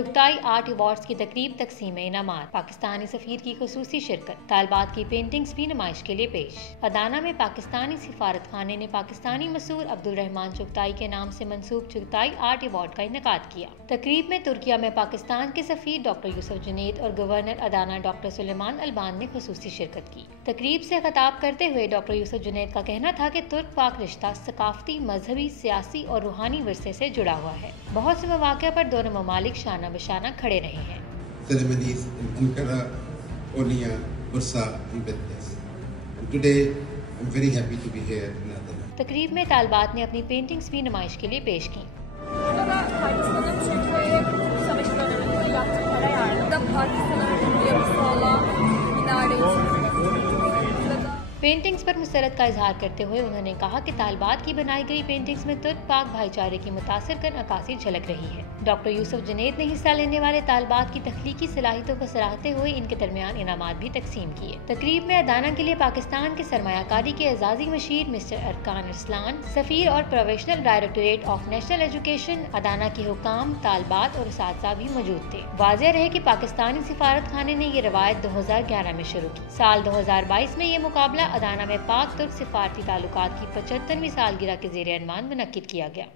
Chughtai art awards की तकरीब तकसीम इनामात। पाकिस्तानी सफीर की खुसूसी शिरकत। तालबात की पेंटिंग्स भी नुमाइश के लिए पेश। अदाना में पाकिस्तानी सिफारत खाने ने पाकिस्तानी मसूर अब्दुल रहमान चुगताई के नाम से मंसूब चुगताई आर्ट अवार्ड का इनेकाद किया। तकरीब में तुर्किया में पाकिस्तान के सफीर डॉक्टर यूसुफ जुनैद और गवर्नर अदाना डॉक्टर सुलेमान अल्बान ने खुसूसी शिरकत की। तकरीब से खिताब करते हुए डॉक्टर यूसुफ जुनैद का कहना था कि तुर्क पाक रिश्ता सकाफती, मजहबी, सियासी और रूहानी विरसे से जुड़ा हुआ है। बहुत से मौके पर दोनों ममालिक शाना बशाना खड़े रहे हैं। तकरीब में तालबात ने अपनी पेंटिंग्स भी नुमाइश के लिए पेश की। पेंटिंग्स पर मुसरत का इजहार करते हुए उन्होंने कहा कि तालबात की बनाई गई पेंटिंग्स में तुर्क पाक भाईचारे की मुतासिर कर अक्कासी झलक रही है। डॉक्टर यूसुफ जुनैद ने हिस्सा लेने वाले तालबात की तख्लीकी सलाहियतों को सराहते हुए इनके दरमियान इनामात भी तकसीम किए। तकरीब में अदाना के लिए पाकिस्तान के सरमायाकारी के एजाजी मशीर मिस्टर अरकान अरसलान, सफीर और professional directorate of national education, Adana के हुकाम, तालबात और असातिज़ा भी मौजूद थे। वाज़ेह रहे कि पाकिस्तानी सिफारत खाने ने ये रवायत 2011 में शुरू की। साल 2022 में ये मुकाबला अदाना में पाक तुर्क सिफारती ताल्लुकात की 75वीं सालगिरह के ज़ेर-ए-अनवान मुनक्किद किया गया।